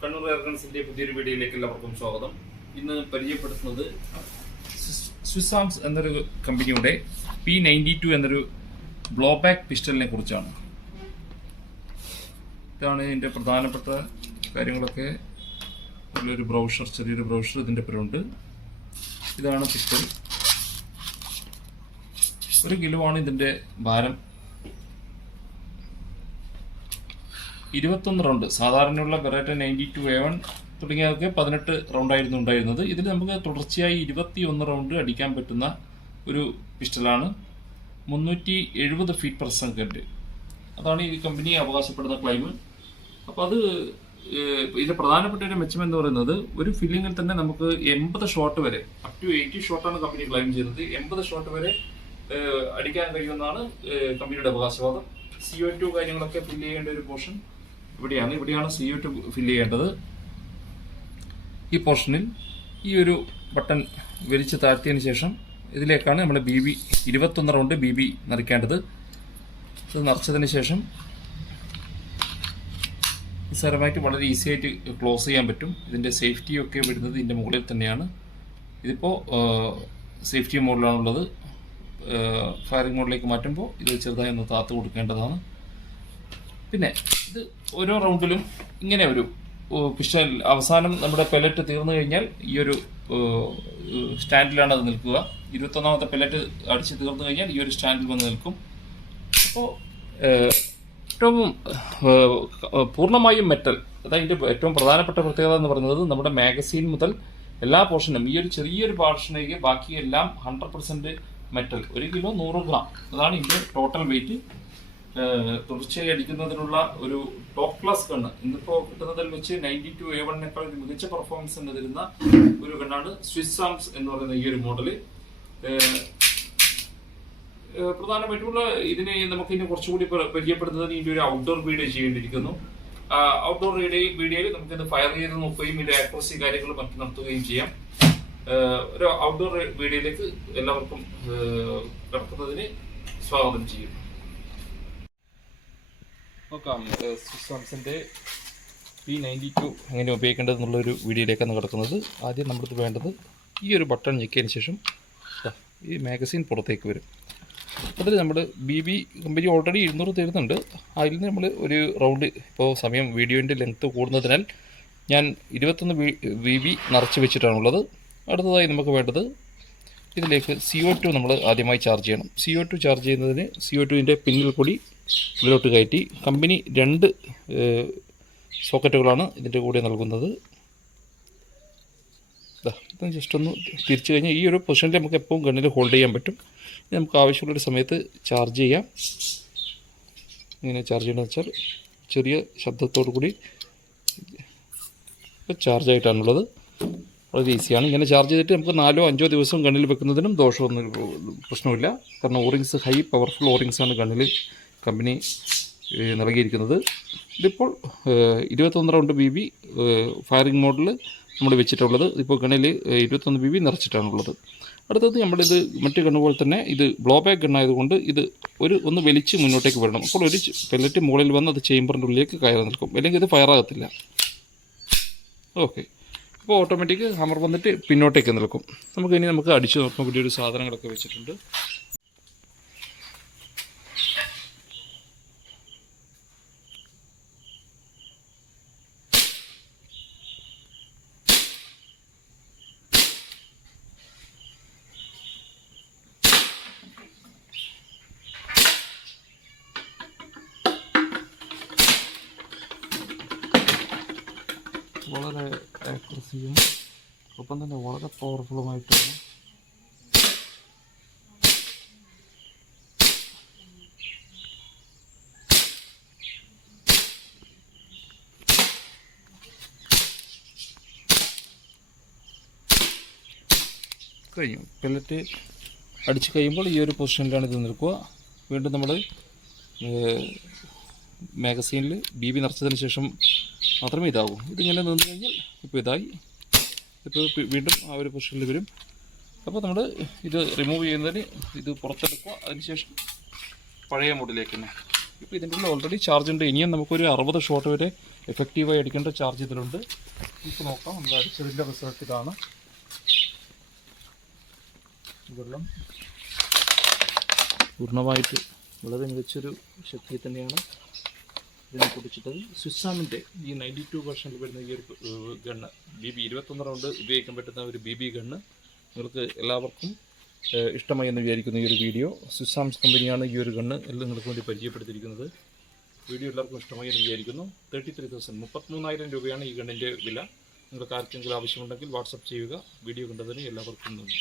കണ്ണൂർ ARMSന്റെ പുതിയൊരു വീഡിയോയിലേക്ക് എല്ലാവർക്കും സ്വാഗതം. ഇന്ന് പരിചയപ്പെടുത്തുന്നത് സ്വിസ് ആർംസ് എന്നൊരു കമ്പനിയുടെ P92 എന്നൊരു ബ്ലോബാക്ക് പിസ്റ്റലിനെ കുറിച്ചാണ്. ഇതാണ് ഇതിൻ്റെ പ്രധാനപ്പെട്ട കാര്യങ്ങളൊക്കെ. ഉള്ളൊരു ബ്രൗഷർ, ചെറിയൊരു ബ്രൗഷർ ഇതിൻ്റെ പേരുണ്ട്. ഇതാണ് പിസ്റ്റൽ. 1 കിലോ ആണ് ഇതിൻ്റെ ഭാരം. 21 റൗണ്ട്. സാധാരണയുള്ള ബെറേറ്റ 92A1 തുടങ്ങിയതൊക്കെ 18 റൗണ്ടായിരുന്നു ഉണ്ടായിരുന്നത്. ഇതിൽ നമുക്ക് തുടർച്ചയായി 21 റൗണ്ട് അടിക്കാൻ പറ്റുന്ന ഒരു പിസ്റ്റലാണ്. 370 ഫീറ്റ് പെർ സെക്കൻഡ്. അതാണ് ഈ കമ്പനി അവകാശപ്പെടുന്ന ക്ലൈം. അപ്പോൾ അത് ഇതിൻ്റെ പ്രധാനപ്പെട്ട ഒരു മെച്ചം എന്ന് പറയുന്നത്, ഒരു ഫില്ലിങ്ങിൽ തന്നെ നമുക്ക് 80 ഷോട്ട് വരെ, അപ് ടു 80 ഷോട്ടാണ് കമ്പനി ക്ലൈം ചെയ്യുന്നത്. 80 ഷോട്ട് വരെ അടിക്കാൻ കഴിയുമെന്നാണ് കമ്പനിയുടെ അവകാശവാദം. CO2 കാര്യങ്ങളൊക്കെ ഫില്ല് ചെയ്യേണ്ട ഒരു പോർഷൻ ഇവിടെയാണ് CO2 ഫില്ല് ചെയ്യേണ്ടത്. ഈ പോർഷനിൽ ഈ ഒരു ബട്ടൺ വലിച്ച് താഴ്ത്തിയതിന് ശേഷം ഇതിലേക്കാണ് നമ്മൾ BB 21 റൗണ്ട് BB നിറയ്ക്കേണ്ടത്. ഇത് നിറച്ചതിന് ശേഷം നിസ്സാരമായിട്ട് വളരെ ഈസി ആയിട്ട് ക്ലോസ് ചെയ്യാൻ പറ്റും. ഇതിൻ്റെ സേഫ്റ്റിയൊക്കെ വരുന്നത് ഇതിൻ്റെ മുകളിൽ തന്നെയാണ്. ഇതിപ്പോൾ സേഫ്റ്റി മോഡിലാണുള്ളത്. ഫയറിംഗ് മോഡിലേക്ക് മാറ്റുമ്പോൾ ഇത് ചെറുതായി ഒന്ന് താത്ത് കൊടുക്കേണ്ടതാണ്. പിന്നെ ഇത് ഓരോ റൗണ്ടിലും ഇങ്ങനെ ഒരു പിസ്റ്റൽ അവസാനം നമ്മുടെ പെല്ലറ്റ് തീർന്നു കഴിഞ്ഞാൽ ഈ ഒരു സ്റ്റാൻഡിലാണ് അത് നിൽക്കുക. 21ാമത്തെ പെല്ലറ്റ് അടിച്ച് തീർന്നു കഴിഞ്ഞാൽ ഈ ഒരു സ്റ്റാൻഡിൽ വന്ന് നിൽക്കും. അപ്പോൾ ഏറ്റവും പൂർണ്ണമായും മെറ്റൽ, അതായത് ഏറ്റവും പ്രധാനപ്പെട്ട പ്രത്യേകത എന്ന് പറയുന്നത്, നമ്മുടെ മാഗസീൻ മുതൽ എല്ലാ പോർഷനും ഈ ഒരു ചെറിയൊരു പോർഷനേക്ക് ബാക്കിയെല്ലാം 100% മെറ്റൽ. 1 kilo 100 gram. അതാണ് ഇതിൻ്റെ ടോട്ടൽ വെയിറ്റ്. തുടർച്ചയായി അടിക്കുന്നതിനുള്ള ഒരു ടോപ്പ് ക്ലാസ് ഗണ്ണ് ഇന്നിപ്പോൾ കിട്ടുന്നതിൽ വെച്ച് 92A1 ഒരു മികച്ച പെർഫോമൻസ് എന്ന് തരുന്ന ഒരു ഗണ്ണാണ് സ്വിസ് ആർംസ് എന്ന് പറയുന്ന ഈ ഒരു മോഡല്. പ്രധാനമായിട്ടുള്ള ഇതിനെ നമുക്കിനി കുറച്ചുകൂടി പരിചയപ്പെടുത്തുന്നതിന് ഇതിൻ്റെ ഒരു ഔട്ട്ഡോർ വീഡിയോ ചെയ്യേണ്ടിയിരിക്കുന്നു. ഔട്ട്ഡോർ വീഡിയോയിൽ നമുക്കിത് ഫയർ ചെയ്ത് നോക്കുകയും ഇതിൻ്റെ ആക്യുറസി കാര്യങ്ങൾ മറ്റും നടത്തുകയും ചെയ്യാം. ഒരു ഔട്ട്ഡോർ വീഡിയോയിലേക്ക് എല്ലാവർക്കും കടക്കുന്നതിന് സ്വാഗതം ചെയ്യുന്നു. നോക്കാം, സ്വിസ് ആർംസിൻ്റെ P92 എങ്ങനെ ഉപയോഗിക്കേണ്ടതെന്നുള്ളൊരു വീഡിയോയിലേക്കാണ് കിടക്കുന്നത്. ആദ്യം നമ്മൾക്ക് വേണ്ടത് ഈ ഒരു ബട്ടൺ ഞെക്കിയതിന് ശേഷം ഈ മാഗസീൻ പുറത്തേക്ക് വരും. അതിൽ നമ്മൾ BB കമ്പനി ഓൾറെഡി 200 തരുന്നുണ്ട്. അതിൽ നിന്ന് നമ്മൾ ഒരു റൗണ്ട്, ഇപ്പോൾ സമയം വീഡിയോൻ്റെ ലെങ്ത്ത് കൂടുന്നതിനാൽ ഞാൻ 21 BB നിറച്ച് വെച്ചിട്ടാണുള്ളത്. അടുത്തതായി നമുക്ക് വേണ്ടത്, ഇതിലേക്ക് CO2 നമ്മൾ ആദ്യമായി ചാർജ് ചെയ്യണം. CO2 ചാർജ് ചെയ്യുന്നതിന് CO2ൻ്റെ പിന്നിൽ കൂടി ഇതിലോട്ട് കയറ്റി കമ്പനി 2 സോക്കറ്റുകളാണ് ഇതിൻ്റെ കൂടെ നൽകുന്നത്. ഇത് ജസ്റ്റ് ഒന്ന് തിരിച്ചു കഴിഞ്ഞാൽ ഈ ഒരു പൊസിഷനിൽ നമുക്ക് എപ്പോഴും ഗണ്ണിൽ ഹോൾഡ് ചെയ്യാൻ പറ്റും. നമുക്ക് ആവശ്യമുള്ളൊരു സമയത്ത് ചാർജ് ചെയ്യാം. ഇങ്ങനെ ചാർജ് ചെയ്യണമെന്ന് വെച്ചാൽ ചെറിയ ശബ്ദത്തോടു കൂടി ചാർജ് ആയിട്ടാണുള്ളത്. വളരെ ഈസിയാണ്. ഇങ്ങനെ ചാർജ് ചെയ്തിട്ട് നമുക്ക് 4-5 ദിവസം ഗണ്ണിൽ വെക്കുന്നതിനും ദോഷമൊന്നും പ്രശ്നമില്ല. കാരണം ഓറിങ്സ് ഹൈ പവർഫുൾ ഓറിങ്സാണ് ഗണ്ണിൽ കമ്പനി നൽകിയിരിക്കുന്നത്. ഇതിപ്പോൾ 21 റൗണ്ട് BB ഫയറിംഗ് മോഡിൽ നമ്മൾ വെച്ചിട്ടുള്ളത്. ഇപ്പോൾ ഗണ്ണിൽ 21 BB നിറച്ചിട്ടാണുള്ളത്. അടുത്തത് നമ്മളിത് മറ്റ് ഗണ്ണ് പോലെ തന്നെ ഇത് ബ്ലോബാക്ക് ഗണ്ണായതുകൊണ്ട് ഇത് ഒന്ന് വലിച്ച് മുന്നോട്ടേക്ക് വരണം. അപ്പോൾ ഒരു പെല്ലറ്റ് മുകളിൽ വന്ന് അത് ചേമ്പറിൻ്റെ ഉള്ളിലേക്ക് കയറി നിൽക്കും, അല്ലെങ്കിൽ ഇത് ഫയറാകത്തില്ല. ഓക്കെ, അപ്പോൾ ഓട്ടോമാറ്റിക് ഹാമർ വന്നിട്ട് പിന്നോട്ടേക്ക് നിൽക്കും. നമുക്ക് അടിച്ചു നോക്കാൻ വേണ്ടി ഒരു സാധനങ്ങളൊക്കെ വെച്ചിട്ടുണ്ട്. വളരെ ആക്യുറസിയും ഒപ്പം തന്നെ വളരെ പവർഫുള്ളുമായിട്ടാണ് കഴിഞ്ഞു. പെല്ലറ്റ് അടിച്ച് കഴിയുമ്പോൾ ഈ ഒരു പൊസിഷനിലാണ് ഇത് നിൽക്കുക. വീണ്ടും നമ്മൾ മാഗസീനിൽ BB നിറച്ചതിന് ശേഷം മാത്രമേ ഇതാവൂ. ഇതിങ്ങനെ നിന്ന് കഴിഞ്ഞാൽ ഇപ്പോൾ ഇതായി, ഇപ്പോൾ വീണ്ടും ആ ഒരു പൊസിഷനിൽ വരും. അപ്പോൾ നമ്മൾ ഇത് റിമൂവ് ചെയ്യുന്നതിന് ഇത് പുറത്തെടുക്കുക. അതിനുശേഷം പഴയ മോഡിലേക്ക് തന്നെ ഇപ്പോൾ ഇതിൻ്റെ ഉള്ളിൽ ഓൾറെഡി ചാർജ് ഉണ്ട്. ഇനിയും നമുക്കൊരു 60 ഷോട്ട് വരെ എഫക്റ്റീവായി അടിക്കേണ്ട ചാർജ് ഇതിലുണ്ട്. ഇപ്പോൾ നോക്കാം, നമ്മൾ അടിച്ചതിൻ്റെ റിസൾട്ട് ഇതാണ്. വെള്ളം പൂർണ്ണമായിട്ട് വളരെ മികച്ചൊരു ശക്തി തന്നെയാണ് ഇതിനെ പൊട്ടിച്ചിട്ടത്. സ്വിസ്സാമിൻ്റെ ഈ 92 വെർഷനിൽ വരുന്ന ഈ ഒരു ഗണ്ണ്, BB 21 റൗണ്ട് ഉപയോഗിക്കാൻ പറ്റുന്ന ഒരു BB ഗണ്ണ് നിങ്ങൾക്ക് എല്ലാവർക്കും ഇഷ്ടമായി എന്ന് വിചാരിക്കുന്ന ഈ ഒരു വീഡിയോ. സ്വിസ്സാംസ് കമ്പനിയാണ് ഈ ഒരു ഗണ്ണ് നിങ്ങൾക്ക് വേണ്ടി പരിചയപ്പെടുത്തിയിരിക്കുന്നത്. വീഡിയോ എല്ലാവർക്കും ഇഷ്ടമായി എന്ന് വിചാരിക്കുന്നു. 33,000 33,000 രൂപയാണ് ഈ ഗണ്ണിൻ്റെ വില. നിങ്ങൾക്ക് ആർക്കെങ്കിലും ആവശ്യമുണ്ടെങ്കിൽ വാട്സപ്പ് ചെയ്യുക. വീഡിയോ കണ്ടതിന് എല്ലാവർക്കും നന്ദി.